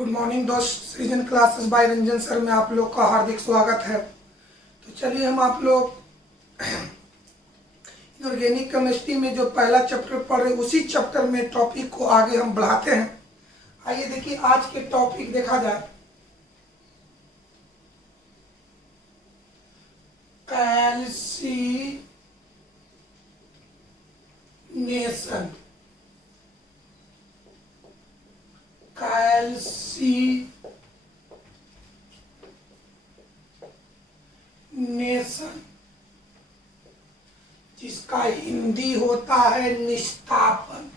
Good morning दोस्त, सृजन classes bye Ranjan sir में आप लोग का हार्दिक स्वागत है। तो चलिए हम आप लोग इनऑर्गेनिक केमिस्ट्री में जो पहला चैप्टर पढ़ रहे उसी चैप्टर में टॉपिक को आगे हम बढ़ाते हैं। आइए देखिए आज के टॉपिक देखा जाए। कैल्सीनेशन, कैल्सीनेशन जिसका हिंदी होता है निस्तापन।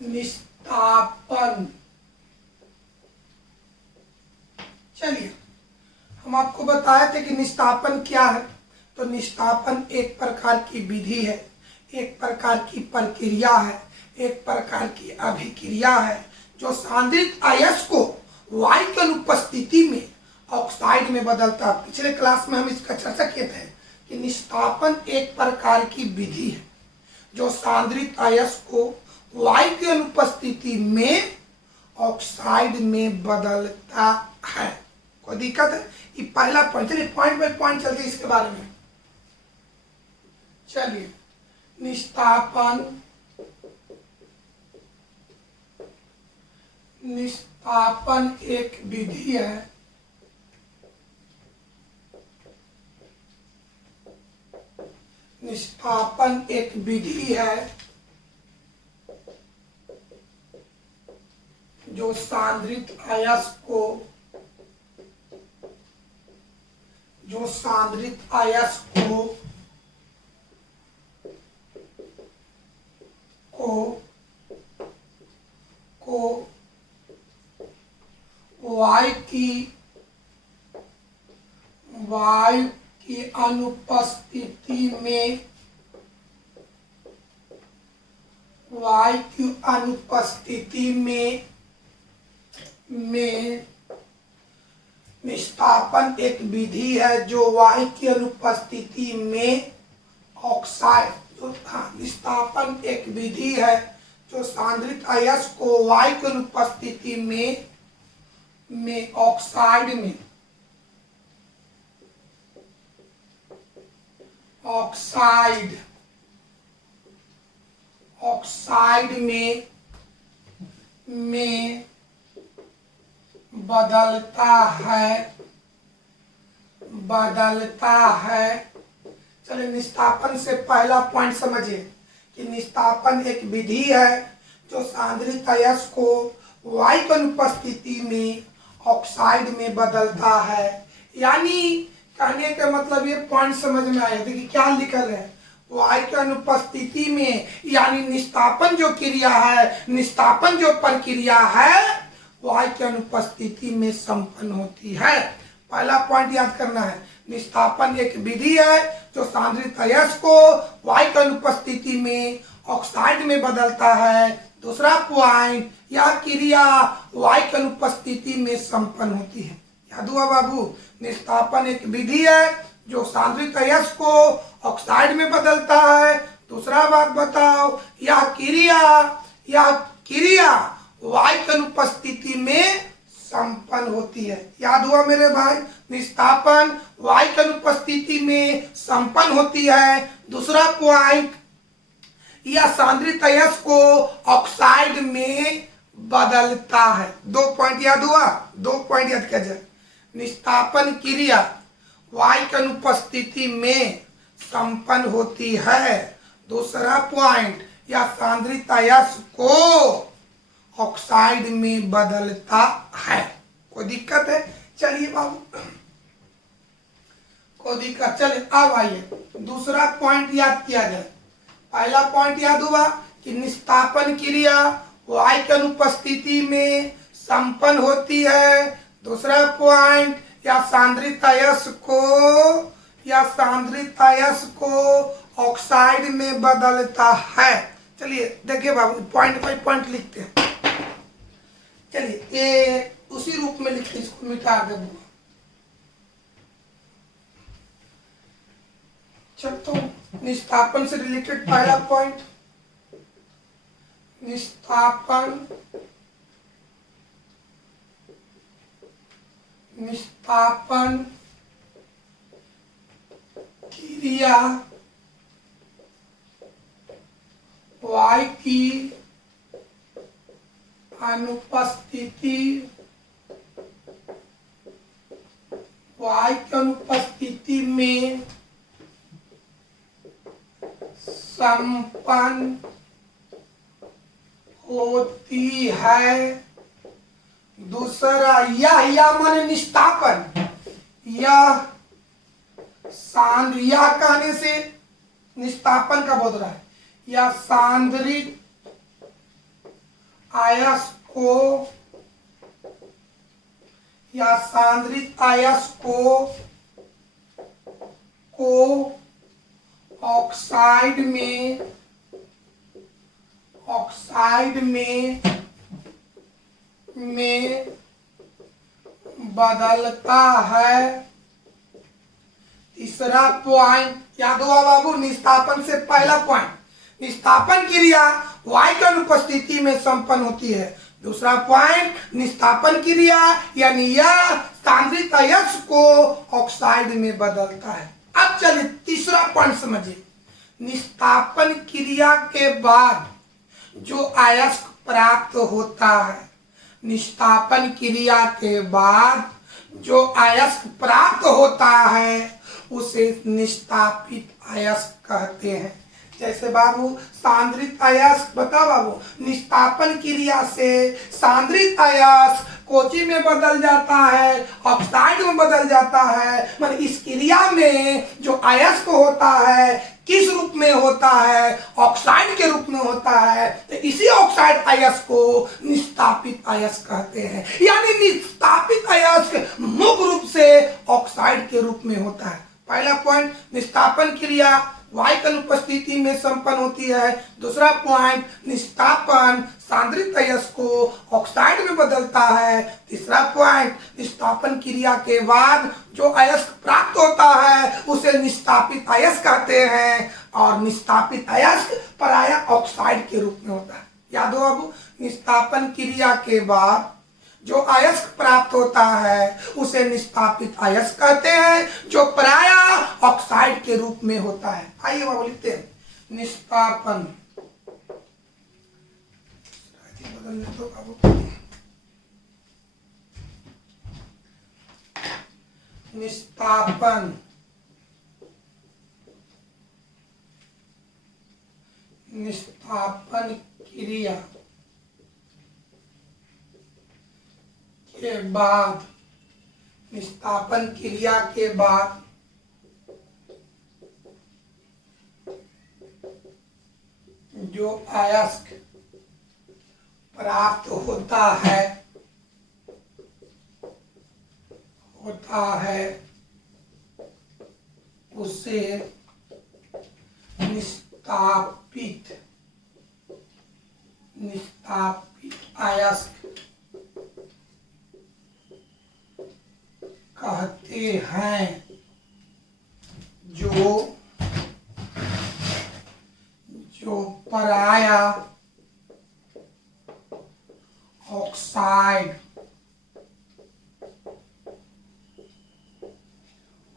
निस्तापन, चलिए हम आपको बताए थे कि निस्तापन क्या है। तो निस्तापन एक प्रकार की विधि है, एक प्रकार की प्रक्रिया है, एक प्रकार की अभिक्रिया है जो सांद्रित अयस्क को वायु की अनुपस्थिति में ऑक्साइड में बदलता है। पिछले क्लास में हम इसका चर्चा किए थे कि निस्तापन एक प्रकार की विधि है जो सांद्रित अयस्क को वायु की अनुपस्थिति में ऑक्साइड में बदलता है। कोई दिक्कत है? ये पहला पॉइंट। चलिए पॉइंट बाय पॉइंट चलते हैं इसके बारे में। चलिए निस्तापन एक विधि है निस्तापन एक विधि है जो सांद्रित अयस्क को वायु की अनुपस्थिति में निस्तापन एक विधि है जो वायु की अनुपस्थिति में ऑक्साइड निस्तापन एक विधि है जो सांद्रित अयस्क को वायु की अनुपस्थिति में ऑक्साइड में बदलता है। चलिए निस्तापन से पहला पॉइंट समझिए कि निस्तापन एक विधि है जो सांद्रित अयस्क को वायु की अनुपस्थिति में ऑक्साइड में बदलता है। यानी कहने का मतलब ये पॉइंट समझ में आया। देखिए क्या लिखल है, वायु की अनुपस्थिति में, यानी निस्तापन जो क्रिया है, निस्तापन जो प्रक्रिया है वायु की अनुपस्थिति में संपन्न होती है। पहला पॉइंट याद करना है, निस्तापन एक विधि है जो सांद्रित अयस्क को वायु की अनुपस्थिति में ऑक्साइड में बदलता है। दूसरा पॉइंट, यह क्रिया वायु की अनुपस्थिति में संपन्न होती है। याद हुआ बाबू? निस्तापन एक विधि है जो सांद्रित अयस्क को ऑक्साइड में बदलता है। दूसरा बात बताओ, यह क्रिया वायु की अनुपस्थिति में संपन्न होती है। याद हुआ मेरे भाई? निस्तापन वायु की अनुपस्थिति में संपन्न होती है। दूसरा पॉइंट, यह सांद्रित अयस्क को ऑक्साइड में बदलता है। दो पॉइंट याद हुआ? दो पॉइंट याद किया जाए। निस्तापन क्रिया वायु की अनुपस्थिति में संपन्न होती है। दूसरा पॉइंट, यह सांद्रित अयस्क को ऑक्साइड में बदलता है। कोई दिक्कत है? चलिए बाबू, कोई दिक्कत? चलिए अब आइए दूसरा पॉइंट याद किया जाए। पहला पॉइंट याद हुआ कि निस्तापन क्रिया वायु की अनुपस्थिति में संपन्न होती है। दूसरा पॉइंट, या सांद्रित अयस्क को ऑक्साइड में बदलता है। चलिए देखिए बाबू, पॉइंट बाय पॉइंट लिखते हैं। चलिए ये उसी रूप में लिखते, इसको मिटा दे। चल तो निस्तापन से रिलेटेड पहला पॉइंट, निस्तापन निस्तापन क्रिया y की अनुपस्थिति y की अनुपस्थिति में संपन्न होती है। दूसरा यह माने निस्तापन, यह यह कहने से निस्तापन का बोध रहा है। यह सांद्रित अयस्क को ऑक्साइड में बदलता है। तीसरा पॉइंट याद हुआ बाबू, निस्तापन से पहला पॉइंट, निस्तापन क्रिया y की अनुपस्थिति में संपन्न होती है। दूसरा पॉइंट, निस्तापन क्रिया यानी यह सांद्रित अयस्क को ऑक्साइड में बदलता है। अब चलिए तीसरा पॉइंट समझिए। निस्तापन क्रिया के बाद जो अयस्क प्राप्त होता है, निस्तापन क्रिया के बाद जो अयस्क प्राप्त होता है उसे निस्तापित अयस्क कहते हैं। जैसे बाबू सांद्रित अयस्क, बताओ बाबू, निस्तापन क्रिया से सांद्रित अयस्क कोची में बदल जाता है, ऑक्साइड में बदल जाता है। मतलब इस क्रिया में जो अयस्क होता है किस रूप में होता है, ऑक्साइड के रूप में होता है। तो इसी ऑक्साइड अयस्क को निस्तापित अयस्क कहते हैं। यानी निस्तापित अयस्क मुख्य रूप से ऑक्साइड के रूप में होता है। पहला पॉइंट, निस्तापन क्रिया y की अनुपस्थिति में संपन्न होती है। दूसरा पॉइंट, निस्तापन सांद्रित अयस्क को ऑक्साइड में बदलता है। तीसरा पॉइंट, निस्तापन क्रिया के बाद जो अयस्क प्राप्त होता है उसे निस्तापित अयस्क कहते हैं। और निस्तापित अयस्क प्रायः ऑक्साइड के रूप में होता है। याद हो बाबू, निस्तापन क्रिया के बाद जो अयस्क प्राप्त होता है उसे निस्तापित अयस्क कहते हैं, जो प्रायः ऑक्साइड के रूप में होता है। आइए बाबू लिखते हैं, निस्तापन निस्तापन निस्तापन क्रिया के बाद, निस्तापन क्रिया के बाद जो अयस्क प्राप्त होता है उसे निस्तापित अयस्क कहते हैं। जो प्रायः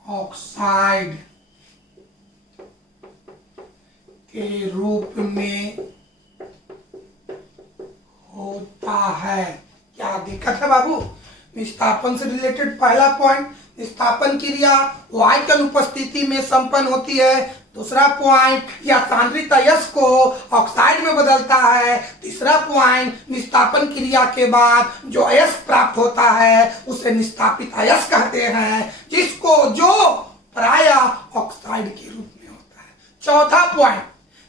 ऑक्साइड के रूप में होता है। क्या दिक्कत है बाबू? निस्तापन से रिलेटेड पहला पॉइंट, निस्तापन क्रिया y की अनुपस्थिति में संपन्न होती है। दूसरा पॉइंट, यह सांद्रित अयस्क को ऑक्साइड में बदलता है। तीसरा पॉइंट, निस्तापन क्रिया के बाद जो अयस्क प्राप्त होता है उसे निस्तापित अयस्क कहते हैं, जो प्रायः ऑक्साइड के रूप में होता है। चौथा पॉइंट,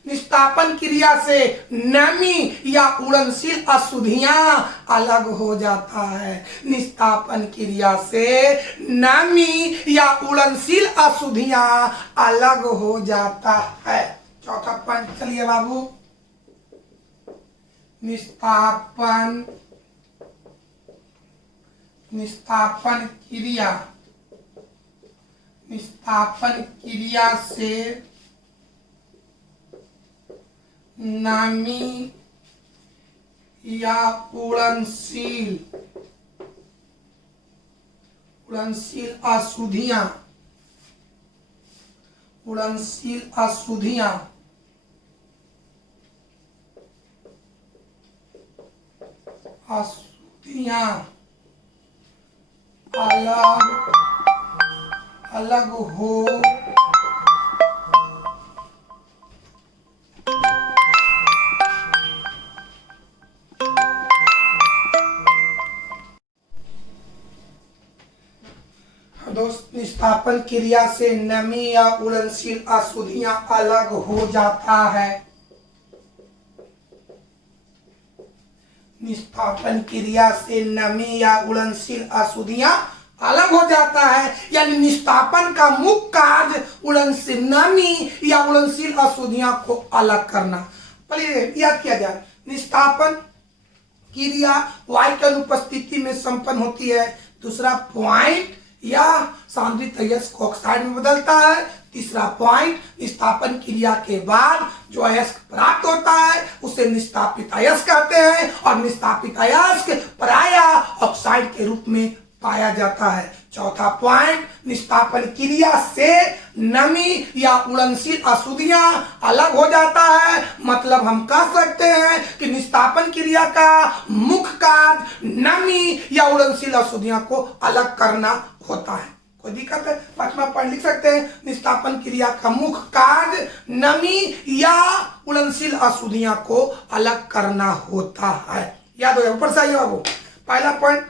निस्तापन क्रिया से नमी या उड़नशील अशुद्धियां अलग हो जाता है। निस्तापन क्रिया से नमी या उड़नशील अशुद्धियां अलग हो जाता है। चौथा पॉइंट चलिए बाबू, निस्तापन क्रिया से नमी या उड़नशील अशुद्धियां अलग अलग हो दोस्त, निस्तापन क्रिया से नमी या उड़नशील अशुद्धियां अलग हो जाता है। निस्तापन क्रिया से नमी या उड़नशील अशुद्धियां अलग हो जाता है, यानी निस्तापन का मुख्य कार्य उड़नशील नमी या उड़नशील अशुद्धियां को अलग करना। पहले याद किया जाए, निस्तापन क्रिया वायु की अनुपस्थिति में संपन्न होती है। दूसरा पॉइंट, या सांद्रित अयस्क ऑक्साइड में बदलता है। तीसरा पॉइंट, निस्तापन क्रिया के बाद जो अयस्क प्राप्त होता है उसे निस्तापित अयस्क कहते हैं, और निस्तापित अयस्क प्रायः ऑक्साइड के रूप में पाया जाता है। चौथा पॉइंट, निस्तापन क्रिया से नमी या उड़नशील अशुद्धियां अलग हो जाता है। मतलब हम कह सकते हैं कि निस्तापन क्रिया का मुख्य कार्य नमी या उड़नशील अशुद्धियां को अलग करना होता है। कोई दिक्कत है? पांचवा पॉइंट लिख सकते हैं, निस्तापन क्रिया का मुख्य कार्य नमी या उड़नशील अशुद्धियां को अलग करना होता है। याद हो, ऊपर से आइए बाबू। पहला पॉइंट,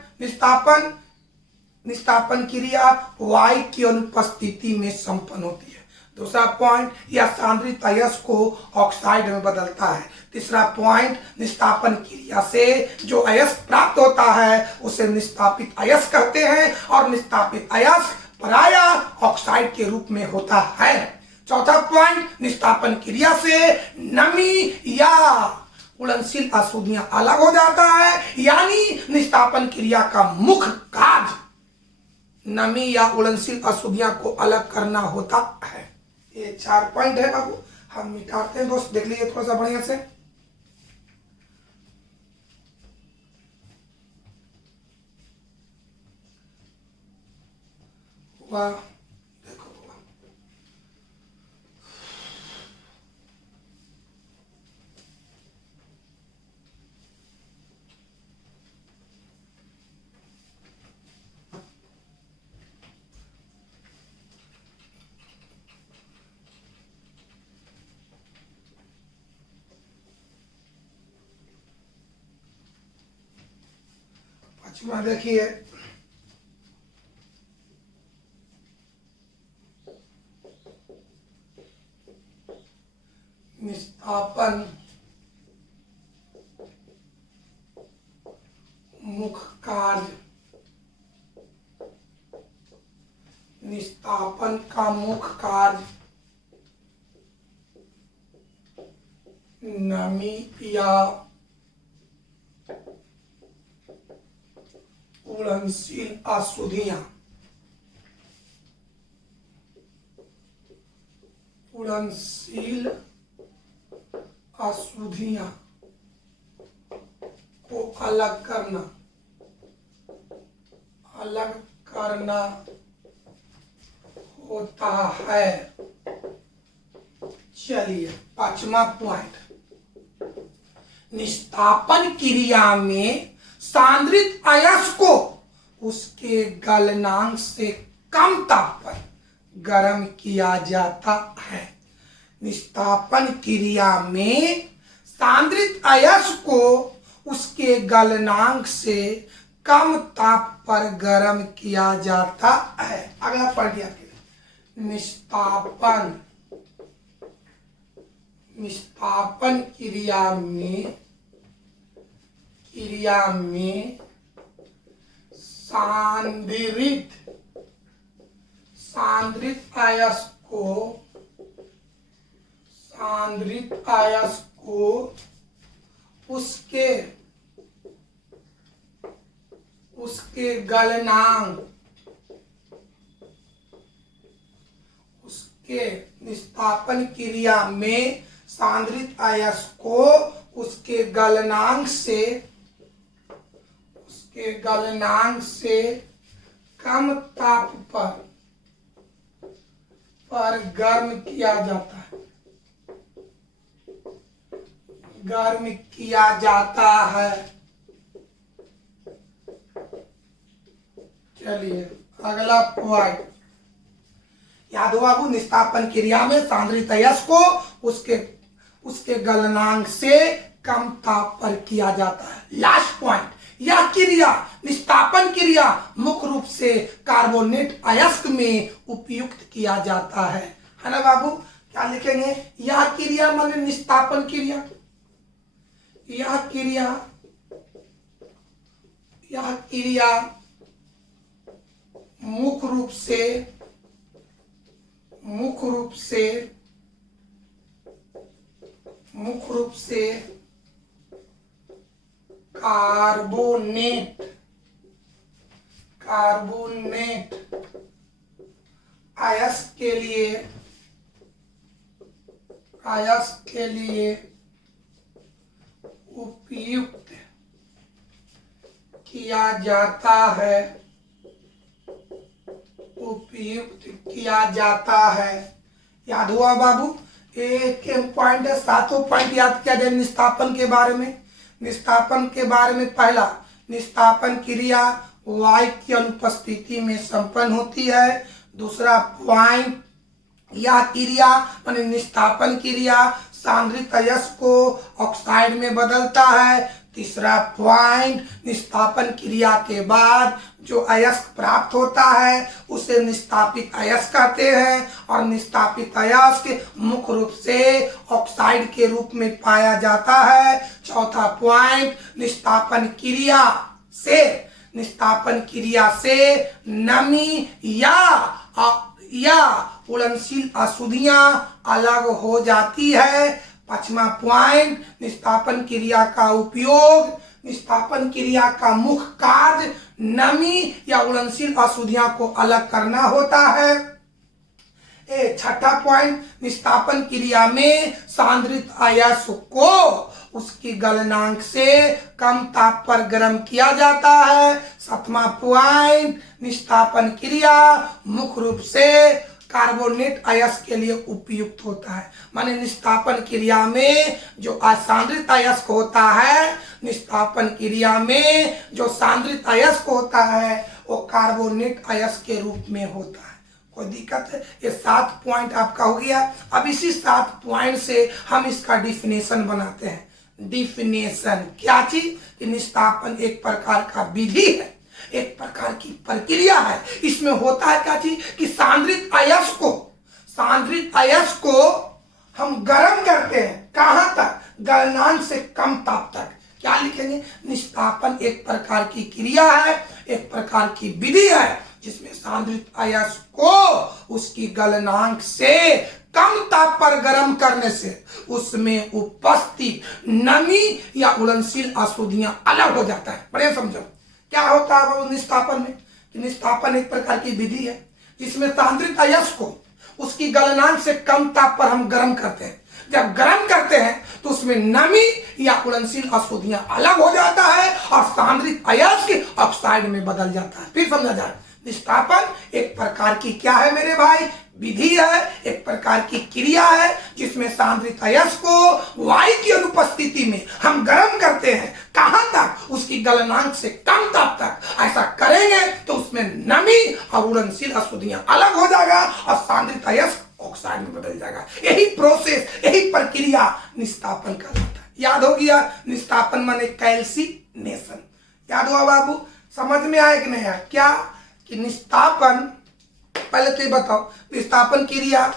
निस्तापन क्रिया वायु की अनुपस्थिति में संपन्न होती है। दूसरा पॉइंट, यह सांद्रित अयस्क को ऑक्साइड में बदलता है। तीसरा पॉइंट, निस्तापन क्रिया से जो अयस्क प्राप्त होता है उसे निस्तापित अयस्क कहते हैं, और निस्तापित अयस्क प्रायः ऑक्साइड के रूप में होता है। चौथा पॉइंट, निस्तापन क्रिया से नमी या उड़नशील अशुद्धियां अलग हो जाता है, यानी निस्तापन क्रिया का मुख्य कार्य नमी या उड़नशील अशुद्धियां को अलग करना होता है। ये 4 पॉइंट है बाबू, हम मिटाते हैं दोस्त, देख लीजिए थोड़ा सा बढ़िया से। वाह, देखो पांचवा देखिए, निस्तापन मुख्य कार्य, निस्तापन का मुख्य कार्य नमी या उड़नशील अशुद्धियां को अलग करना होता है। चलिए पांचवा पॉइंट, निस्तापन क्रिया में सांद्रित अयस्क को उसके गलनांक से कम ताप पर गर्म किया जाता है। निस्तापन क्रिया में सांद्रित अयस्क को उसके गलनांक से कम ताप पर गर्म किया जाता है। अगला पढ़ दिया, निस्तापन क्रिया में सांद्रित अयस्क को उसके गलनांक, निस्तापन क्रिया में सांद्रित अयस्क को उसके गलनांक से कम ताप पर गर्म किया जाता है। चलिए अगला पॉइंट याद हो बाबू, निस्तापन क्रिया में सांद्रित अयस्क को उसके गलनांक से कम ताप पर किया जाता है। लास्ट पॉइंट, यह क्रिया निस्तापन क्रिया मुख्य रूप से कार्बोनेट अयस्क में उपयुक्त किया जाता है ना बाबू। क्या लिखेंगे, यह क्रिया माने निस्तापन क्रिया, यह क्रिया मुख्य रूप से कार्बोनेट अयस्क के लिए उपयुक्त किया जाता है। याद हुआ बाबू, एक पॉइंट है, सातों पॉइंट याद किया जाए निस्तापन के बारे में। पहला, निस्तापन क्रिया वायु की अनुपस्थिति में संपन्न होती है। दूसरा पॉइंट, यह क्रिया माने निस्तापन क्रिया सांद्रित अयस्क को ऑक्साइड में बदलता है। तीसरा पॉइंट, निस्तापन क्रिया के बाद जो अयस्क प्राप्त होता है उसे निस्तापित अयस्क कहते हैं, और निस्तापित अयस्क मुख्य रूप से ऑक्साइड के रूप में पाया जाता है। चौथा पॉइंट, निस्तापन क्रिया से नमी या उड़नशील अशुद्धियां अलग हो जाती है। पांचवा पॉइंट, निस्तापन क्रिया का मुख्य कार्य नमी या उड़नशील अशुद्धियां को अलग करना होता है। छठा पॉइंट, निस्तापन क्रिया में सांद्रित अयस्क को उसकी गलनांक से कम ताप पर गर्म किया जाता है। सातवां पॉइंट, निस्तापन क्रिया मुख्य रूप से कार्बोनेट अयस्क के लिए उपयुक्त होता है। माने निस्तापन क्रिया में जो असांद्रित अयस्क होता है, निस्तापन क्रिया में जो सांद्रित अयस्क होता है वो कार्बोनेट अयस्क के रूप में होता है। कोई दिक्कत है? ये 7 पॉइंट आपका हो गया। अब इसी 7 पॉइंट से हम इसका डिफिनेशन बनाते हैं। डिफिनेशन क्या चीज? कि निस्तापन एक प्रकार का विधि है, एक प्रकार की प्रक्रिया है। इसमें होता है क्या चीज? कि सांद्रित अयस्क को हम गर्म करते हैं। कहां तक? गलनांक से कम ताप तक। क्या लिखेंगे? निस्तापन एक प्रकार की क्रिया है, एक प्रकार की विधि है जिसमें सांद्रित अयस्क को उसकी गलनांक से कम ताप पर गर्म करने से उसमें उपस्थित नमी या उड़नशील अशुद्धियां अलग हो जाता है। बढ़िया समझो क्या होता है निस्तापन में। निस्तापन एक प्रकार की विधि है जिसमें सांद्रित अयस्क को उसकी गलनांक से कम ताप पर हम गर्म करते हैं। जब गर्म करते हैं तो उसमें नमी या उड़नशील अशुद्धियां अलग हो जाता है और सांद्रित अयस्क ऑक्साइड में बदल जाता है। फिर समझा जाए, निस्तापन एक प्रकार की क्या है मेरे भाई? विधि है, एक प्रकार की क्रिया है जिसमें सांद्रित अयस्क को वायु की अनुपस्थिति में हम गर्म करते हैं। कहां तक? उसकी गलनांक से कम ताप तक। ऐसा करेंगे तो उसमें नमी और उड़नशील अशुद्धियां अलग हो जाएगा और सांद्रित अयस्क ऑक्साइड में बदल जाएगा। यही प्रोसेस, यही प्रक्रिया निस्तापन कहलाता है। याद हो गया? निस्तापन माने कैल्सिनेशन। याद हुआ बाबू? समझ में आया कि नहीं आया? क्या कि निस्तापन, पहले तो ये बताओ निस्तापन क्रिया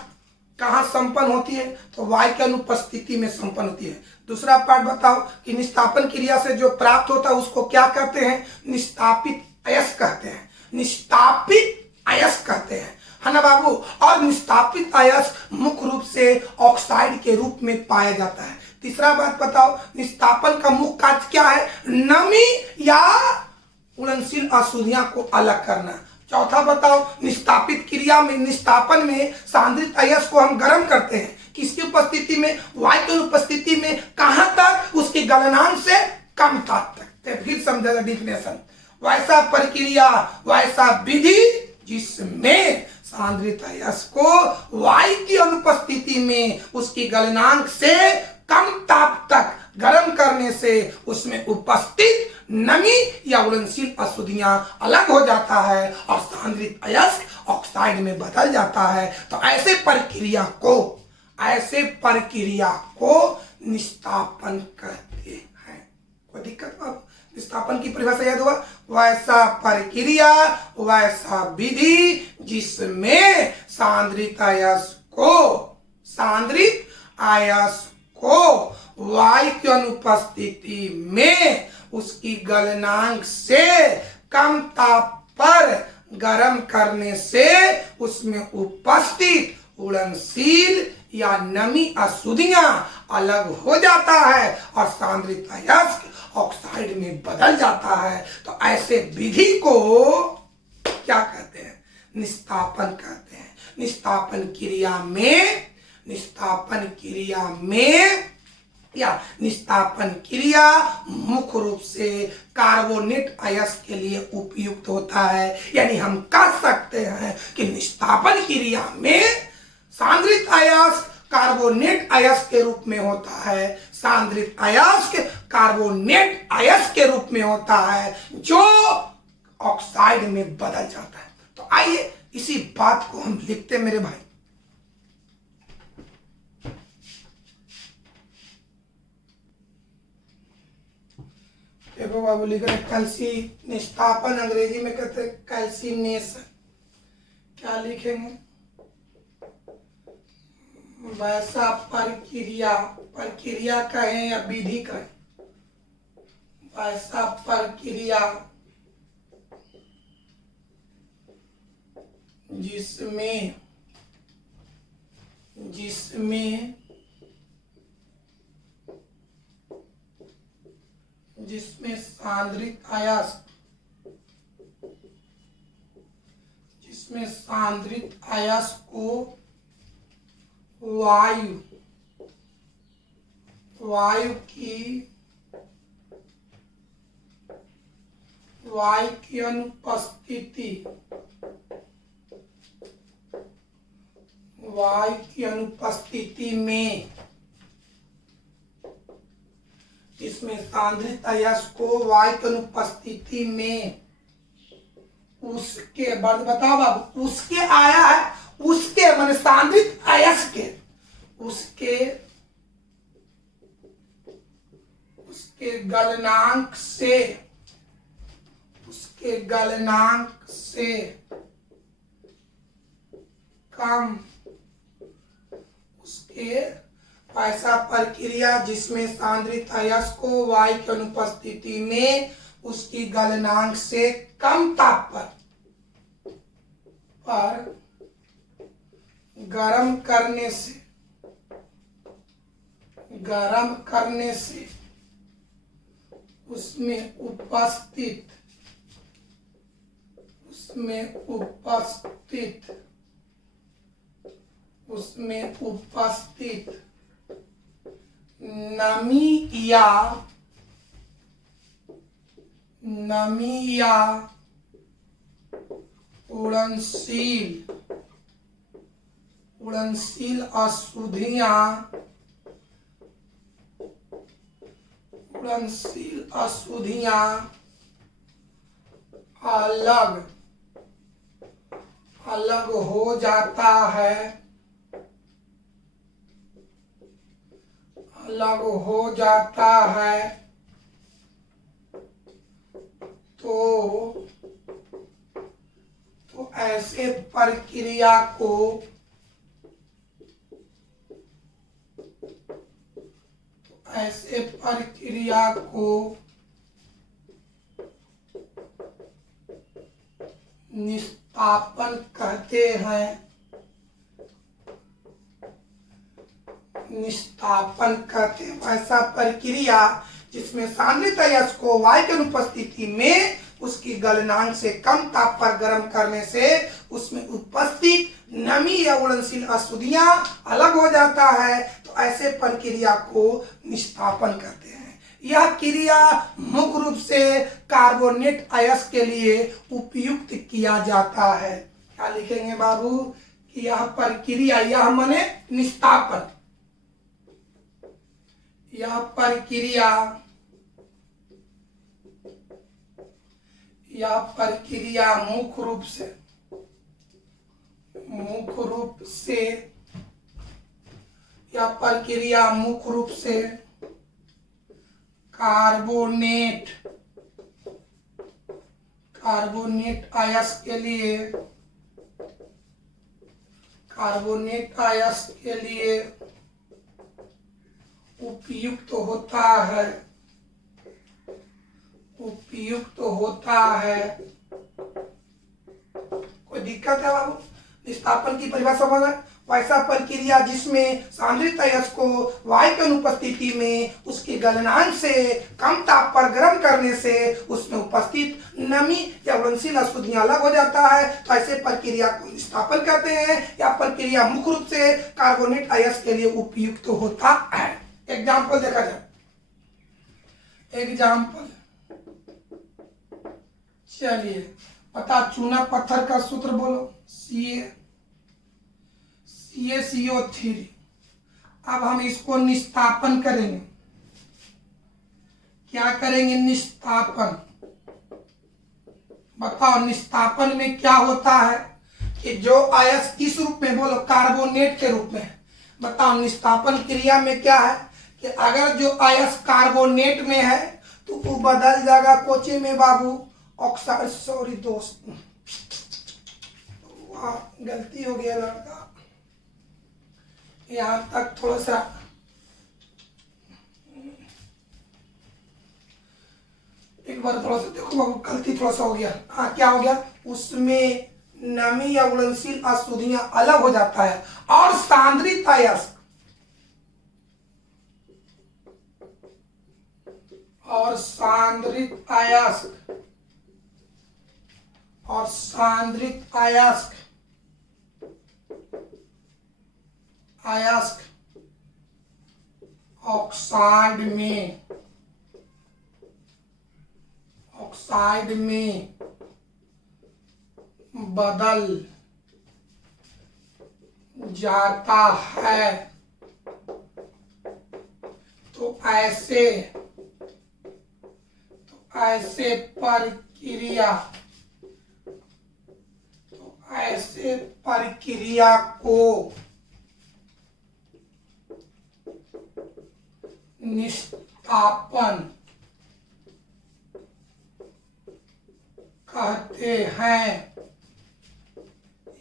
कहाँ संपन्न होती है? तो वायु की अनुपस्थिति में संपन्न होती है। दूसरा पार्ट बताओ कि निस्तापन क्रिया से जो प्राप्त होता है उसको क्या कहते हैं? निस्तापित अयस्क कहते हैं। निस्तापित अयस्क कहते हैं, है ना बाबू? और निस्तापित अयस्क मुख्य रूप से ऑक्साइड के रूप में पाया जाता है। तीसरा बात बताओ, निस्तापन का मुख्य कार्य क्या है? नमी या उड़नशील अशुद्धियां को अलग करना। चौथा बताओ, निस्तापित क्रिया में, निस्तापन में सांद्रित अयस्क को हम गर्म करते हैं। किसकी उपस्थिति में? वायु की उपस्थिति में। कहां तक? उसकी गलनांक से कम ताप तक। फिर समझेगा डिफिनेशन, वैसा प्रक्रिया वैसा विधि जिसमें सांद्रता यश को वायु की अनुपस्थिति में उसकी गलनांक से कम ताप तक गर्म करने से उसमें उपस्थित नमी या उड़नशील अशुद्धियां अलग हो जाता है और सांद्रित अयस्क ऑक्साइड में बदल जाता है। तो ऐसे प्रक्रिया को निस्तापन कहते हैं। कोई दिक्कत बात? निस्तापन की परिभाषा याद हुआ, वैसा प्रक्रिया वैसा विधि जिसमें सांद्रित अयस्क को वायु की अनुपस्थिति में उसकी गलनांक से कम ताप पर गर्म करने से उसमें उपस्थित उड़नशील या नमी अशुद्धियां अलग हो जाता है और सांद्रित अयस्क ऑक्साइड में बदल जाता है। तो ऐसे विधि को क्या कहते हैं? निस्तापन कहते हैं। निस्तापन क्रिया मुख्य रूप से कार्बोनेट अयस्क के लिए उपयुक्त होता है। यानी हम कह सकते हैं कि निस्तापन क्रिया में सांद्रित अयस्क कार्बोनेट अयस्क के रूप में होता है, सांद्रित अयस्क कार्बोनेट अयस्क के रूप में होता है जो ऑक्साइड में बदल जाता है। तो आइए इसी बात को हम लिखते मेरे भाई। देखो बाबू लिख रहे कैल्सी निस्तापन, अंग्रेजी में कहते हैं कैल्सिनेशन। क्या लिखेंगे? वैसा प्रक्रिया कहें या विधि कहें, वैसा प्रक्रिया जिसमें सांद्रित अयस्क को वायु की अनुपस्थिति में, इसमें सांद्रित अयस्क को वायु की अनुपस्थिति में उसके बाद बताओ बाबू, उसके आया है, उसके माने सांद्रित अयस्क के उसके गलनांक से कम, उसके ऐसा प्रक्रिया जिसमें सांद्रित अयस्क को वायु की अनुपस्थिति में उसकी गलनांक से कम ताप पर गर्म करने से उसमें उपस्थित नमी या उड़नशील अशुद्धियां अलग हो जाता है तो ऐसे प्रक्रिया को निस्तापन कहते हैं। ऐसा प्रक्रिया जिसमें सांद्रित अयस्क को वायु की अनुपस्थिति में उसकी गलनांक से कम ताप पर गर्म करने से उसमें उपस्थित नमी या उड़नशील अशुद्धियां अलग हो जाता है। तो ऐसे प्रक्रिया को निस्तापन कहते हैं। यह क्रिया मुख्य रूप से कार्बोनेट अयस्क के लिए उपयुक्त किया जाता है। क्या लिखेंगे बाबू कि यह प्रक्रिया, यह माने निस्तापन, यह प्रक्रिया, यह प्रक्रिया मुख्य रूप से कार्बोनेट अयस्क के लिए उपयुक्त होता है। कोई दिक्कत है बाबू? निस्तापन की परिभाषा समझ? वैसा प्रक्रिया जिसमें सांद्रित अयस्क को वायु की अनुपस्थिति में उसके गलनांक से कम ताप पर गर्म करने से उसमें उपस्थित नमी या उड़नशील अशुद्धियां अलग हो जाता है, तो ऐसे प्रक्रिया को निस्तापन कहते हैं। यह प्रक्रिया मुख्य रूप से कार्बोनेट अयस्क के लिए उपयुक्त होता है। एग्जाम्पल देखा जाए, एग्जाम्पल चलिए पता, चूना पत्थर का सूत्र बोलो, CaCO3। अब हम इसको निस्तापन करेंगे। क्या करेंगे? निस्तापन। बताओ निस्तापन में क्या होता है कि जो अयस्क किस रूप में, बोलो कार्बोनेट के रूप में। बताओ निस्तापन क्रिया में क्या है कि अगर जो अयस्क कार्बोनेट में है तो वो बदल जाएगा कोचे में बाबू ऑक्साइड। सॉरी दोस्त, गलती हो गया लड़का, यहां तक थोड़ा सा एक बार थोड़ा सा देखो बाबू, गलती थोड़ा सा हो गया। हाँ क्या हो गया? उसमें नमी या उड़नशील अशुद्धियां अलग हो जाता है और सांद्रित अयस्क ऑक्साइड में बदल जाता है, तो ऐसे प्रक्रिया को निस्तापन कहते हैं।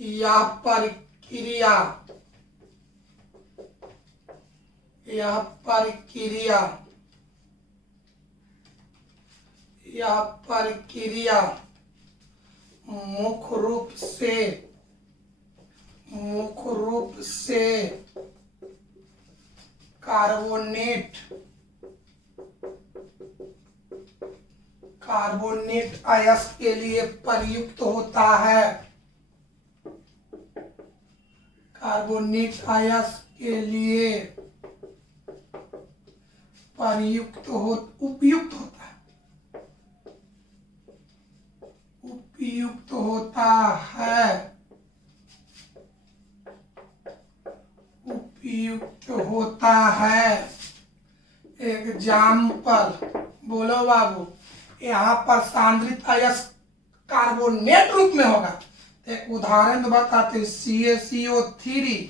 यह प्रक्रिया मुख्य रूप से कार्बोनेट अयस्क के लिए प्रयुक्त होता है। उपयुक्त होता है। एग्जाम्पल बोलो बाबू, यहाँ पर सांद्रित अयस्क कार्बोनेट रूप में होगा। एक उदाहरण बताते, CaCO3,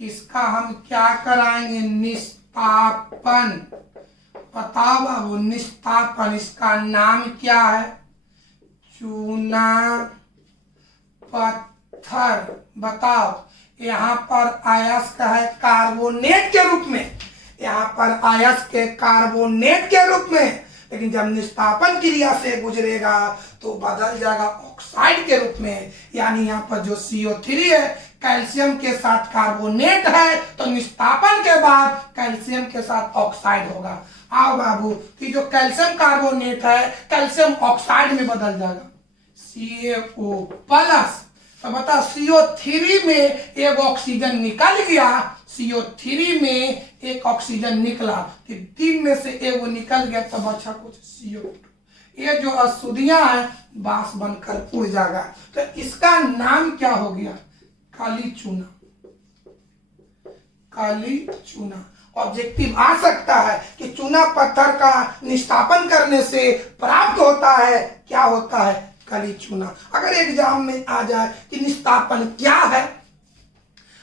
इसका हम क्या कराएंगे? निस्तापन। बताओ बाबू निस्तापन, इसका नाम क्या है? चूना पत्थर। बताओ यहाँ पर अयस्क है कार्बोनेट के रूप में, यहाँ पर अयस्क है कार्बोनेट के रूप में, लेकिन जब निस्तापन क्रिया से गुजरेगा तो बदल जाएगा ऑक्साइड के रूप में। यानी यहाँ पर जो CO3 है कैल्शियम के साथ कार्बोनेट है, तो निस्तापन के बाद कैल्शियम के साथ ऑक्साइड होगा। आओ बाबू कि जो कैल्शियम कार्बोनेट है कैल्शियम ऑक्साइड में बदल जाएगा, CO+। तो बता CO3 में एक ऑक्सीजन निकल गया, CO3 में एक ऑक्सीजन निकला, तो 3 में से एक वो निकल गया, तब अच्छा कुछ CO2। ये जो अशुद्धियां हैं बांस बनकर उड़ जाएगा। तो इसका नाम क्या हो गया? काली चूना। काली चूना। ऑब्जेक्टिव आ सकता है कि चूना पत्थर का निष्कापन करने से प्राप्त होता है, क्या होता है? काली चूना। अगर एग्जाम में आ जाए कि निष्कापन क्या है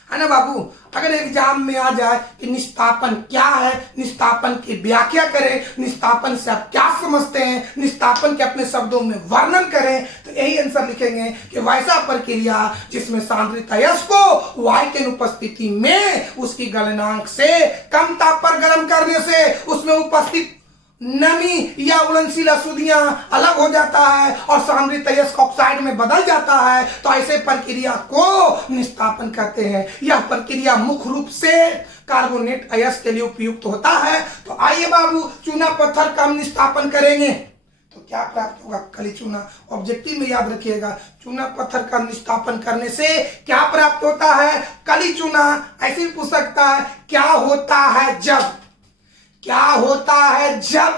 ना बाबू, अगर एग्जाम में आ जाए कि निष्कापन क्या है, निष्कापन की व्याख्या करें, निष्कापन से आप क्या समझते हैं, निष्कापन के अपने शब्दों में वर्णन करें, तो यही आंसर लिखेंगे कि वैसा प्रक्रिया जिसमें सांद्रित अयस्क को वायु की उपस्थिति में उसकी गलनांक से कम ताप पर गर्म करने से उसमें उपस्थित नमी या उड़नशील अशुद्धियां अलग हो जाता है और सांद्रित अयस्क ऑक्साइड में बदल जाता है, तो ऐसे प्रक्रिया को निष्कापन कहते हैं। यह प्रक्रिया मुख्य रूप से कार्बोनेट अयस्क के लिए उपयुक्त होता है। तो आइए बाबू, चूना पत्थर का हम निष्कापन करेंगे तो क्या प्राप्त होगा? काली चूना। ऑब्जेक्टिव में याद रखिएगा, चूना पत्थर का निष्कापन करने से क्या प्राप्त होता है? काली चूना। ऐसे ही पूछ सकता है, क्या होता है जब, क्या होता है जब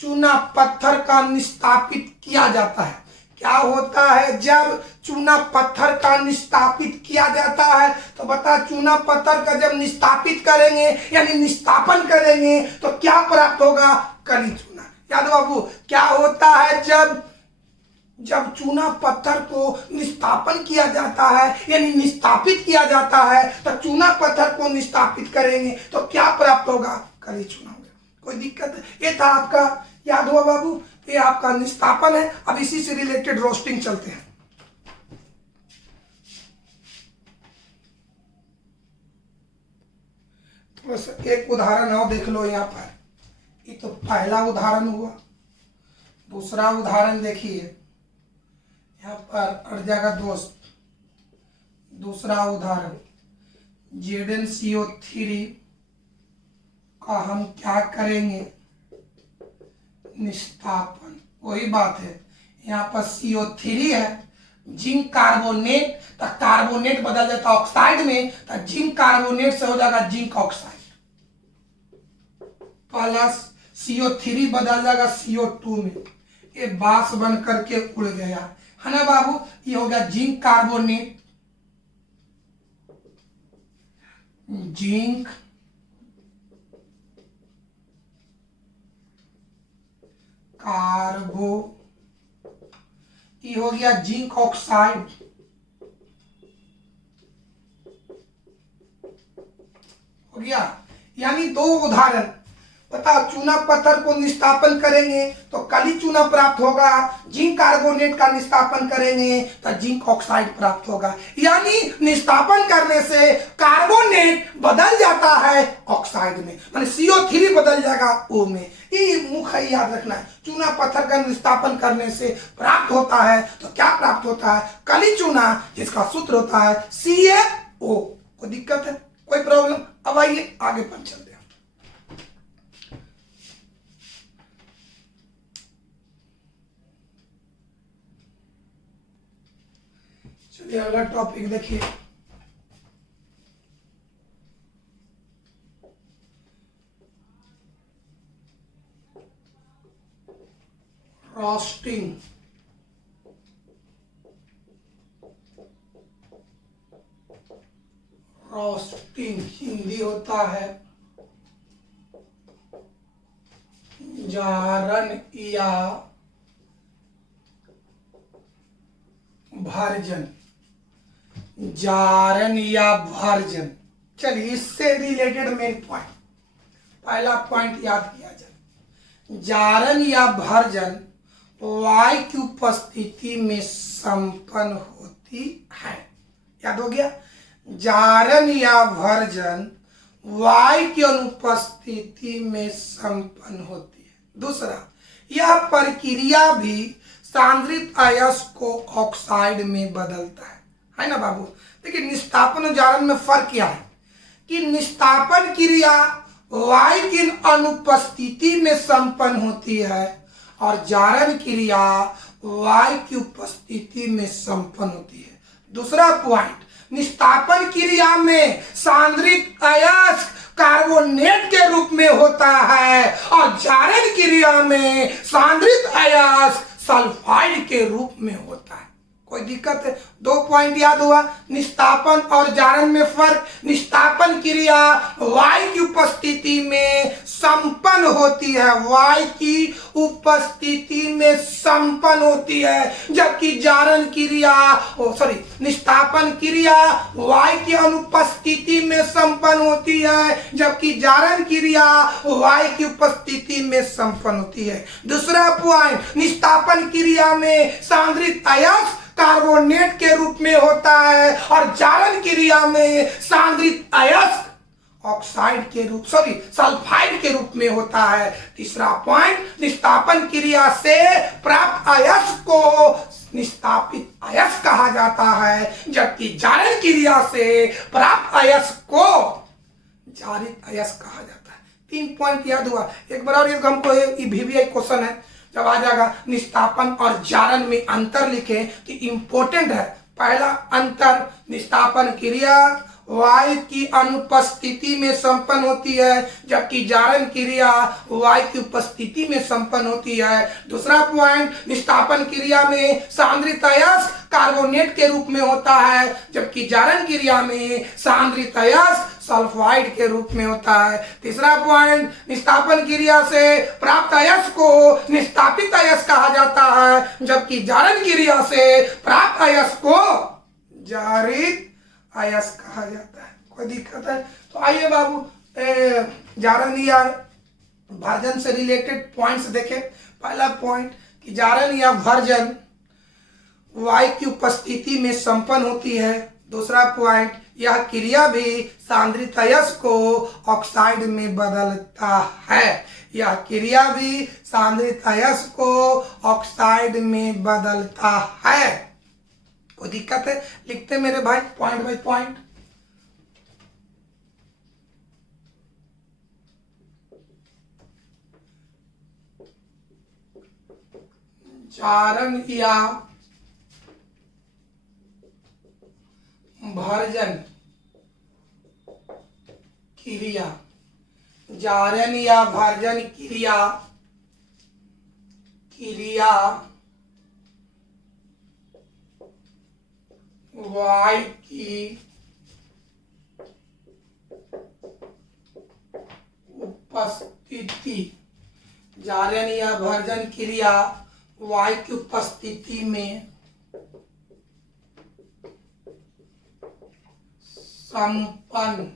चूना पत्थर का निष्कापित किया जाता है? क्या होता है जब चूना पत्थर का निष्कापित किया जाता है? तो बता, चूना पत्थर का जब निष्कापित करेंगे यानी निष्कापन करेंगे तो क्या प्राप्त होगा? काली चूना। याद बाबू, क्या होता है जब चूना पत्थर को निष्कापन किया जाता है यानी निष्कापित किया जाता है, तो चूना पत्थर को निष्कापित करेंगे तो क्या प्राप्त होगा? काली चूना। कोई दिक्कत है? ये था आपका, याद हुआ बाबू, ये आपका निष्कापन है। अब इसी से रिलेटेड रोस्टिंग चलते हैं। थोड़ा सा एक उदाहरण और देख लो यहाँ पर। ये तो पहला उदाहरण हुआ। दूसरा उदाहरण देखिए यहाँ पर अड़ जाएगा दोस्त। दूसरा उदाहरण, ZnCO3 का हम क्या करेंगे? निष्कापन। वही बात है, यहाँ पर CO3 है, जिंक कार्बोनेट, तो कार्बोनेट बदल जाता ऑक्साइड में, तो जिंक कार्बोनेट से हो जाएगा जिंक ऑक्साइड, प्लस CO3 बदल जाएगा CO2 में, ये बांस बन करके उड़ गया है ना बाबू। ये हो गया जिंक कार्बोनेट, जिंक कार्बो, ये हो गया जिंक ऑक्साइड, हो गया। यानी दो उदाहरण। बताओ, चूना पत्थर को निष्कापन करेंगे तो काली चूना प्राप्त होगा, जिंक कार्बोनेट का निष्कापन करेंगे तो जिंक ऑक्साइड प्राप्त होगा। यानी निष्कापन करने से कार्बोनेट बदल जाता है ऑक्साइड में, माने CO3 बदल जाएगा O में। ये मुख्य याद रखना है। चूना पत्थर का निष्कापन करने से प्राप्त होता है तो क्या प्राप्त होता है? काली चूना, जिसका सूत्र होता है CaO। कोई दिक्कत है? कोई प्रॉब्लम? अब आइए आगे पर चलते हैं। चलिए अगला टॉपिक देखिए। रोस्टिंग। रोस्टिंग हिंदी होता है जारन या भर्जन। जारन या भर्जन। चलिए इससे रिलेटेड मेन पॉइंट, पहला पॉइंट याद किया जाए। जारन या भर्जन वायु की उपस्थिति में संपन्न होती है। याद हो गया? जारन या भर्जन वायु की अनुपस्थिति में संपन्न होती है। दूसरा, यह प्रक्रिया भी सांद्रित अयस्क को ऑक्साइड में बदलता है ना बाबू। देखिए, निष्कापन और जारन में फर्क क्या है कि निष्कापन क्रिया वायु की अनुपस्थिति में संपन्न होती है और जारन क्रिया वायु की उपस्थिति में संपन्न होती है। दूसरा पॉइंट, निस्तापन क्रिया में सांद्रित अयस्क कार्बोनेट के रूप में होता है और जारन क्रिया में सांद्रित अयस्क सल्फाइड के रूप में होता है। कोई दिक्कत है? 2 पॉइंट याद हुआ। निस्तापन और जारन में फर्क। निस्तापन क्रिया वायु की उपस्थिति में संपन्न होती है, वायु की उपस्थिति में संपन्न होती है, जबकि जारन क्रिया निस्तापन क्रिया वायु की अनुपस्थिति में संपन्न होती है, जबकि जारन क्रिया वायु की उपस्थिति में संपन्न होती है। दूसरा पॉइंट, निस्तापन क्रिया में सांद्रित अयस्क कार्बोनेट के रूप में होता है और जारन क्रिया में सांद्रित अयस्क ऑक्साइड के रूप सल्फाइड के रूप में होता है। तीसरा पॉइंट, निस्तापन क्रिया से प्राप्त अयस्क को निस्तापित अयस्क कहा जाता है, जबकि जारन क्रिया से प्राप्त अयस्क को जारित अयस्क कहा जाता है। 3 पॉइंट याद हुआ। एक बार और हमको VVI क्वेश्चन है, जब आ जाएगा निस्तापन और जारन में अंतर लिखें तो इंपॉर्टेंट है। पहला अंतर, निस्तापन क्रिया वायु की अनुपस्थिति में संपन्न होती है, जबकि जारन क्रिया वायु की उपस्थिति में संपन्न होती है। दूसरा पॉइंट, निस्तापन क्रिया में सांद्रित अयस्क कार्बोनेट के रूप में होता है, जबकि जारन क्रिया में सांद्रित अयस्क सल्फाइड के रूप में होता है। तीसरा पॉइंट, निस्तापन क्रिया से प्राप्त अयस्क को निस्तापित अयस्क कहा जाता है, जबकि जारन क्रिया से प्राप्त अयस्क को जारित अयस्क कहा जाता है। कोई दिक्कत है? तो आइए बाबू जारन या भर्जन से रिलेटेड पॉइंट्स देखें। पहला पॉइंट कि जारन या भर्जन वायु की उपस्थिति में संपन्न होती है। दूसरा पॉइंट, यह क्रिया भी सांद्रित अयस्क को ऑक्साइड में बदलता है। यह क्रिया भी सांद्रित अयस्क को ऑक्साइड में बदलता है। कोई दिक्कत है? लिखते मेरे भाई पॉइंट बाय पॉइंट। जारन या भर्जन क्रिया, जारन या भर्जन क्रिया वायु की उपस्थिति, जारन या भर्जन क्रिया वायु की उपस्थिति में संपन्न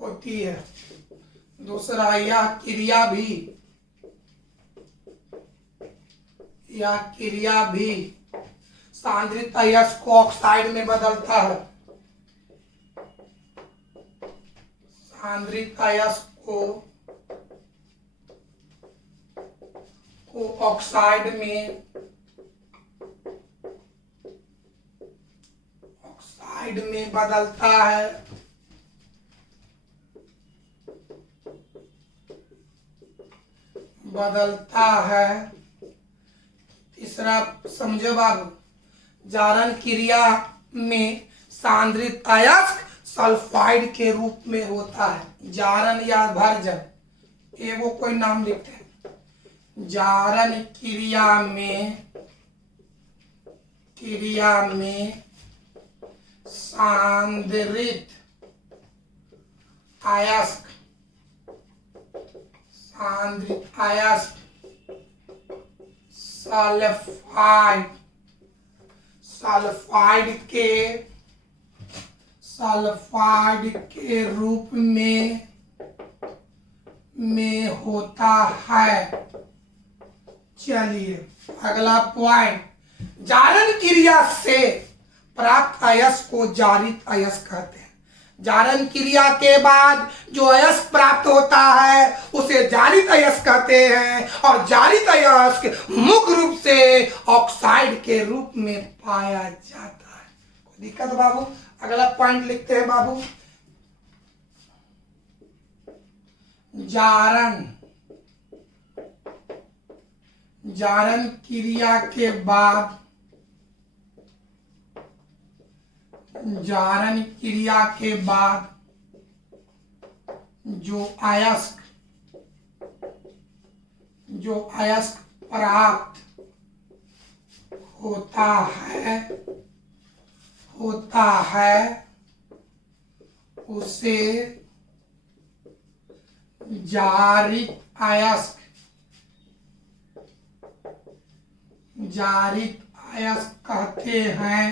होती है। दूसरा, यह क्रिया भी सांद्रित अयस्क को ऑक्साइड में बदलता है। सांद्रित अयस्क को ऑक्साइड में बदलता है। तीसरा समझो बाबू, जारन क्रिया में सांद्रित अयस्क सल्फाइड के रूप में होता है। जारन या भर्जन, एगो कोई नाम लिखते हैं। जारन क्रिया में सांद्रित अयस्क सल्फाइड के रूप में होता है। चलिए अगला पॉइंट, जारन क्रिया से प्राप्त अयस्क को जारित अयस्क कहते हैं। जारन क्रिया के बाद जो अयस्क प्राप्त होता है उसे जारित अयस्क कहते हैं, और जारित अयस्क मुख्य रूप से ऑक्साइड के रूप में पाया जाता है। कोई दिक्कत बाबू? अगला पॉइंट लिखते हैं बाबू, जारन क्रिया के बाद जारण क्रिया के बाद जो अयस्क प्राप्त होता है उसे जारित अयस्क कहते हैं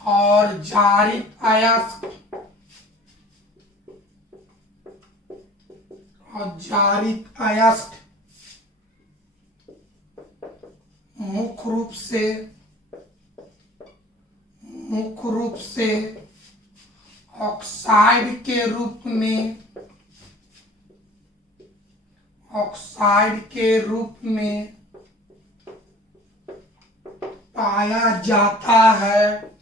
और जारित अयस्क मुख्य रूप से ऑक्साइड के रूप में पाया जाता है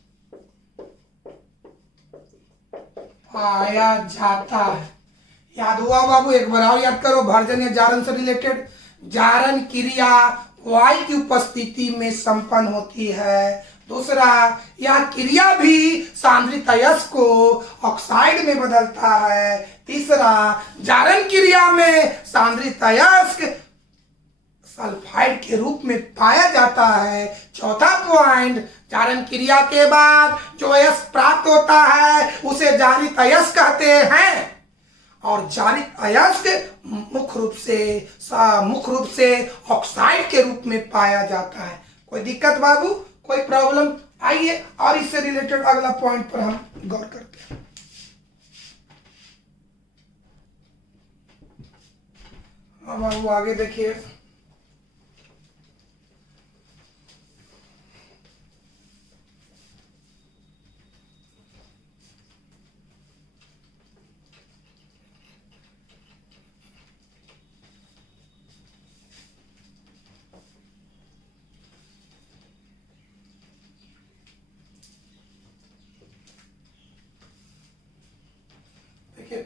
याद हुआ बाबू? एक बार और याद करो। भर्जन या जारण से रिलेटेड, जारण क्रिया वायु की उपस्थिति में संपन्न होती है। दूसरा, यह क्रिया भी सांद्रित अयस्क को ऑक्साइड में बदलता है। तीसरा, जारण क्रिया में सांद्रित अयस्क सल्फाइड के रूप में पाया जाता है। चौथा पॉइंट, जारण क्रिया के बाद जो अयस्क प्राप्त होता है उसे जारित अयस्क कहते हैं और जारित अयस्क मुख्य रूप से ऑक्साइड के रूप में पाया जाता है। कोई दिक्कत बाबू? कोई प्रॉब्लम? आइए और इससे रिलेटेड अगला पॉइंट पर हम गौर करते हैं। हाँ बाबू, आगे देखिए।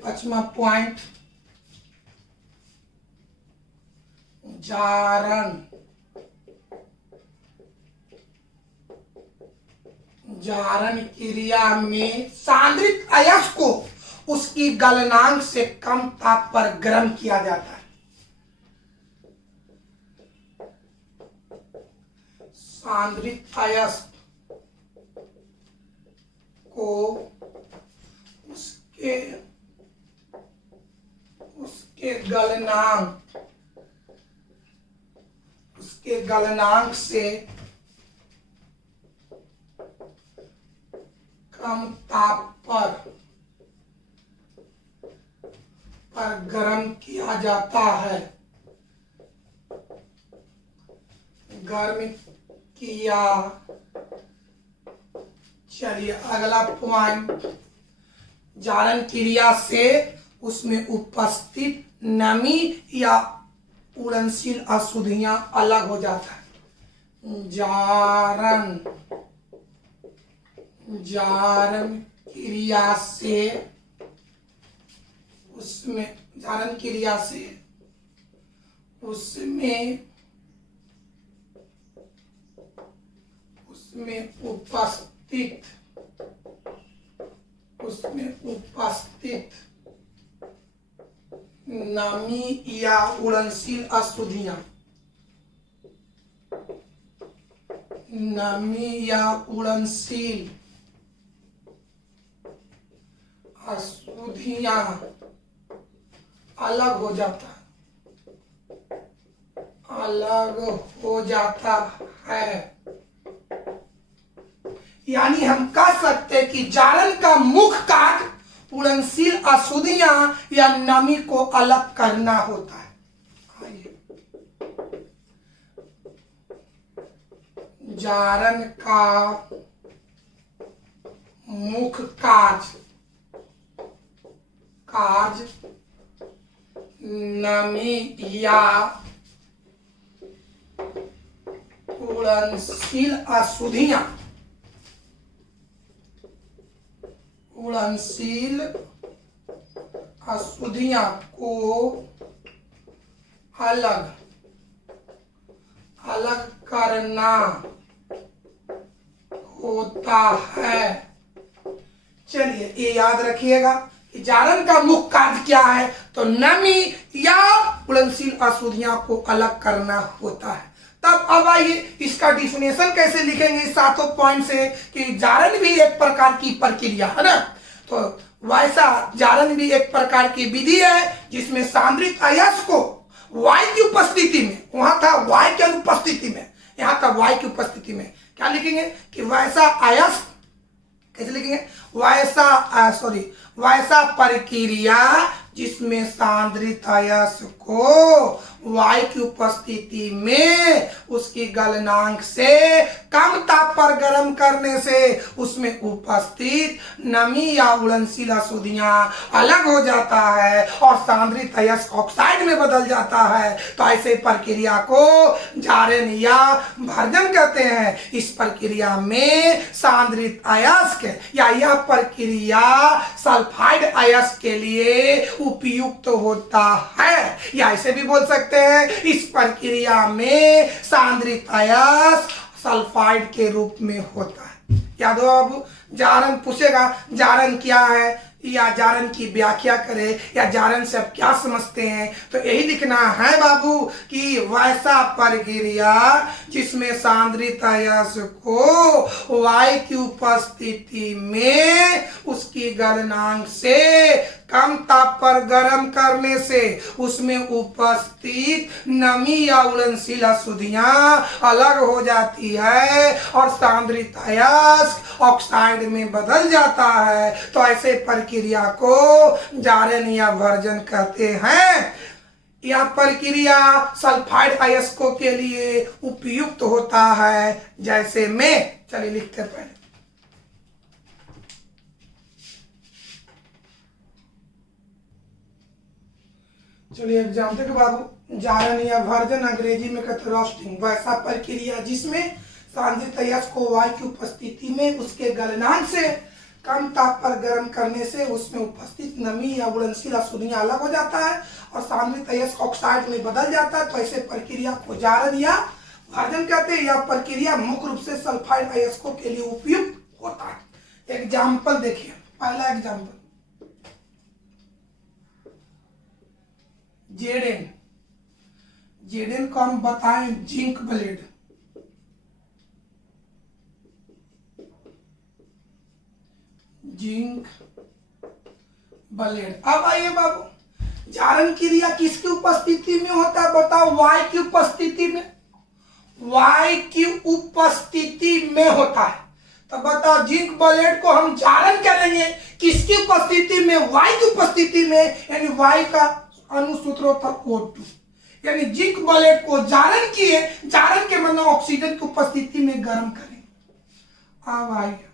पांचवा पॉइंट, जारण क्रिया में सांद्रित अयस्क को उसकी गलनांक से कम ताप पर गर्म किया जाता है। सांद्रित अयस्क को उसके गलनांक से कम ताप पर गर्म किया जाता है। गर्म किया। चलिए अगला पॉइंट, जारण क्रिया से उसमें उपस्थित नमी या उड़नशील अशुद्धियां अलग हो जाता है। जारण क्रिया से उसमें उपस्थित नमी या उड़नशील अशुद्धियां अलग हो जाता है। यानी हम कह सकते हैं कि जारण का मुख्य कार्य उड़नशील अशुद्धियां या नमी को अलग करना होता है। जारण का मुख्य कार्य नमी या उड़नशील अशुद्धियां को अलग करना होता है। चलिए ये याद रखिएगा कि जारन का मुख्य कार्य क्या है, तो नमी या उड़नशील अशुद्धियां को अलग करना होता है। तब अब आइए इसका डिफिनेशन कैसे लिखेंगे इस सातों पॉइंट से, कि जारन भी एक प्रकार की प्रक्रिया है ना, तो वैसा जारन भी एक प्रकार की विधि है जिसमें सांद्रित अयस्क को वायु की उपस्थिति में, वहां था वायु की अनुपस्थिति में, यहां था वायु की उपस्थिति में, क्या लिखेंगे कि वैसा अयस्क, कैसे लिखेंगे, वैसा प्रक्रिया जिसमें सांद्रित अयस्क को वायु की उपस्थिति में उसकी गलनांक से कम ताप पर गर्म करने से उसमें उपस्थित नमी या उड़नशील अशुद्धियां अलग हो जाता है और सांद्रित अयस्क ऑक्साइड में बदल जाता है। तो ऐसे प्रक्रिया को जारन या भर्जन कहते हैं। इस प्रक्रिया में सांद्रित अयस्क या यह प्रक्रिया सल्फाइड अयस्क के लिए उपयुक्त होता है, या ऐसे भी बोल सकते हैं इस प्रक्रिया में सांद्रित अयस्क सल्फाइड के रूप में होता है। याद हो, अब जारन पूछेगा जारन क्या है या जारन की व्याख्या करे या जारन से आप क्या समझते हैं, तो यही लिखना है बाबू कि वैसा प्रक्रिया जिसमें सांद्रित अयस्क को वायु की उपस्थिति में उसकी गलनांक से कम ताप पर गर्म करने से उसमें उपस्थित नमी या उड़नशील अशुद्धियां अलग हो जाती है और सांद्रित अयस्क ऑक्साइड में बदल जाता है। तो ऐसे प्रक्रिया को जारन या भर्जन कहते हैं। यह प्रक्रिया सल्फाइड अयस्कों के लिए उपयुक्त होता है, जैसे में, चलिए लिखते हैं पहले, चलिए एग्जाम देखो बाबू, जारन या भर्जन अंग्रेजी में कहते हैं रोस्टिंग, वैसा प्रक्रिया जिसमें सांद्रित अयस्क को वायु की उपस्थिति में उसके गलनांक से कम ताप पर गर्म करने से उसमें उपस्थित नमी या उड़नशील अशुद्धियां अलग हो जाता है और सांद्रित अयस्क ऑक्साइड में बदल जाता है। तो ऐसे प्रक्रिया को जारन या भर्जन कहते हैं। यह प्रक्रिया मुख्य रूप से सल्फाइड अयस्कों के लिए उपयुक्त होता है। एग्जाम्पल देखिए, पहला एग्जाम्पल जेडेन, जेडेन को हम बताएं जिंक ब्लेड, जिंक ब्लेड। अब आइए बाबू, जारन क्रिया किसकी उपस्थिति में होता है बताओ, वायु की उपस्थिति में, वायु की उपस्थिति में होता है। तो बताओ जिंक ब्लेड को हम जारन करेंगे किसकी उपस्थिति में, वायु की उपस्थिति में, यानी वायु का अनुसूत्र होता O2, यानी जिंक ब्लेड को जारन किए, जारन के मतलब ऑक्सीजन की उपस्थिति में गर्म करें। अब आइए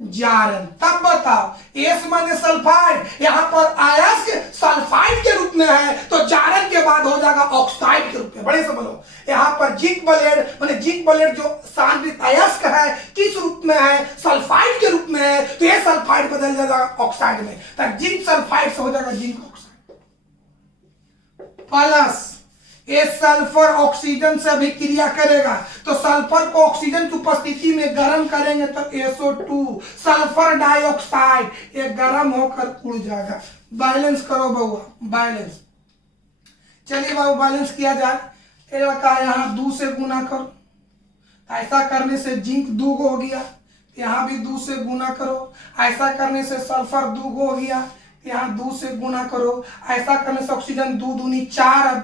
जारन, तब बताओ एस माने सल्फाइड, यहां पर अयस्क सल्फाइड के रूप में है, तो जारन के बाद हो जाएगा ऑक्साइड के रूप में। बड़े से बोलो, यहां पर जिंक ब्लेड माने जिंक ब्लेड जो सांद्रित अयस्क है किस रूप में है, सल्फाइड के रूप में है, तो ये सल्फाइड बदल जाएगा ऑक्साइड में, तब जिंक सल्फाइड से हो जाएगा जिंक ऑक्साइड। प्लस ये सल्फर ऑक्सीजन से अभिक्रिया करेगा, तो सल्फर को ऑक्सीजन की उपस्थिति में गर्म करेंगे तो SO2 सल्फर डाइऑक्साइड ये गर्म होकर उड़ जाएगा। बैलेंस करो बउआ, बैलेंस। चलिए बाबू बैलेंस किया जाए, यहाँ 2 से गुना करो, ऐसा करने से जिंक 2 हो गया, यहाँ भी 2 से गुना करो, ऐसा करने से सल्फर 2 हो गया, यहाँ 2 से गुना करो, ऐसा करने से ऑक्सीजन 2 दूनी 4,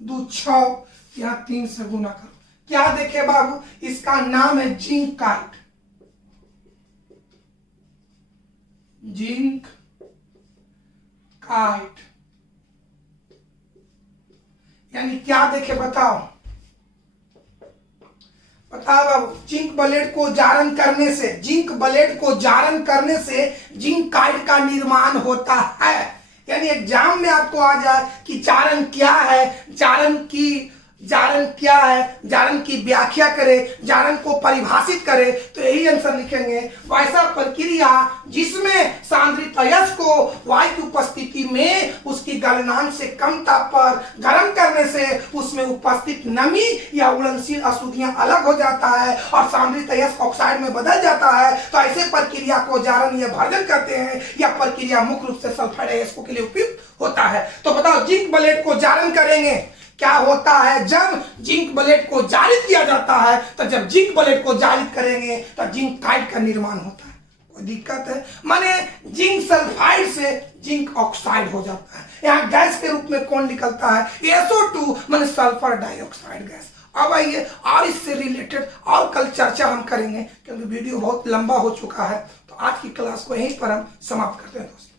2 6, यहाँ 3 से गुना करो। क्या देखे बाबू, इसका नाम है जिंक काइट, जिंक काइट, यानी क्या देखे बताओ, बताओ बाबू, जिंक ब्लेड को जारन करने से, जिंक ब्लेड को जारन करने से जिंक काइट का निर्माण होता है। यानी एग्जाम में आपको आ जाए कि जारन क्या है, जारन की जारन क्या है, जारन की व्याख्या करें, जारन को परिभाषित करें, तो यही आंसर लिखेंगे। वैसा प्रक्रिया जिसमें सांद्रित अयस्क को वायु की उपस्थिति में उसकी गलनांक से कम ताप पर गर्म करने से उसमें उपस्थित नमी या उड़नशील अशुद्धियां अलग हो जाता है और सांद्रित अयस्क ऑक्साइड में बदल जाता है, तो ऐसे प्रक्रिया को जारन या भर्जन कहते हैं। यह प्रक्रिया मुख्य रूप से सल्फाइड अयस्कों के लिए उपयुक्त होता है। तो बताओ, जिंक ब्लेड को जारन करेंगे, क्या होता है? जब जिंक ब्लेड को जारित किया जाता है, तो जब जिंक ब्लेड को जारित करेंगे तो जिंक काइड का निर्माण होता है। कोई दिक्कत है? माने जिंक सल्फाइड से जिंक ऑक्साइड हो जाता है। यहाँ गैस के रूप में कौन निकलता है? SO2 माने सल्फर डाइऑक्साइड गैस। अब आइए और इससे रिलेटेड और कल चर्चा हम करेंगे, क्योंकि वीडियो बहुत लंबा हो चुका है। तो आज की क्लास को यहीं पर हम समाप्त करते हैं दोस्तों।